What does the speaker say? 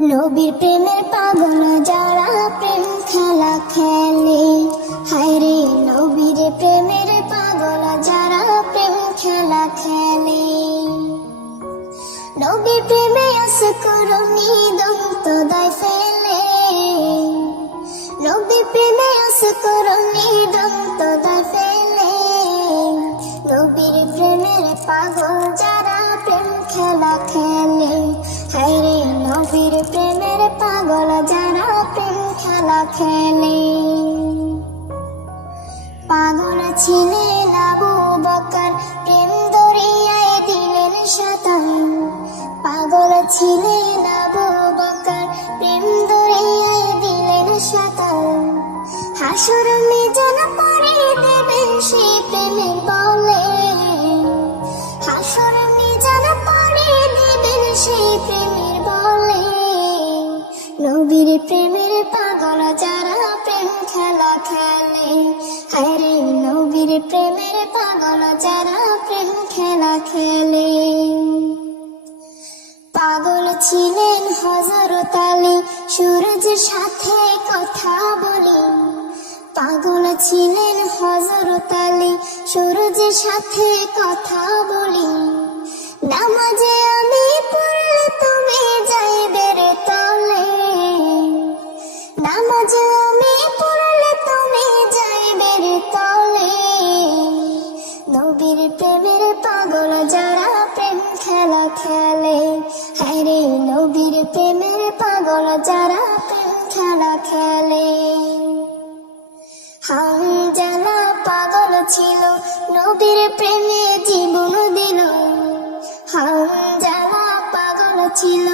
নবীর প্রেমের পাগল যারা প্রেম খেলা খেলে, হায়রে নবীর প্রেমের পাগল যারা প্রেম খেলা খেলে। নবীর প্রেমে আসকরণী দন্ত দায় ফেলে, নবীর প্রেমে আসকরণী দন্ত দায় ফেলে। নবীর প্রেমের পাগল যারা প্রেম খেলা খেলে, হায়রে নবীর প্রেমের পাগল যারা প্রেম খেলা খেলে। পাগল ছিলেন আবু বকর, প্রেম দরিয়ায় দিলেন সাঁতার। পাগল ছিলেন আবু বকর, প্রেম দরিয়ায় দিলেন সাঁতার। হাসর মিজান পাড়ি দেবেন সেই প্রেমের বলে, হাসর মিজান পাড়ি দেবেন সেই প্রেমের বলে। নবীর প্রেমের পাগল যারা প্রেম খেলা খেলে, হায়রে নবীর প্রেমের পাগল যারা প্রেম খেলা খেলে। পাগল ছিলেন হযরত আলী, সূরজের সাথে কথা বলে। পাগল ছিলেন হযরত আলী, সূরজের সাথে কথা বলে। নামাজে আমি পড়লে তুমি যাইবে রে তলে, নামাজে আমি পড়লে তুমি যাইবে রে তলে। নবীর প্রেমের পাগল যারা প্রেম খেলা খেলে, হায়রে নবীর প্রেমের পাগল যারা প্রেম খেলা খেলে। হানজালা পাগল ছিল, নবীর প্রেমে জীবন দিল। হানজালা পাগল ছিল,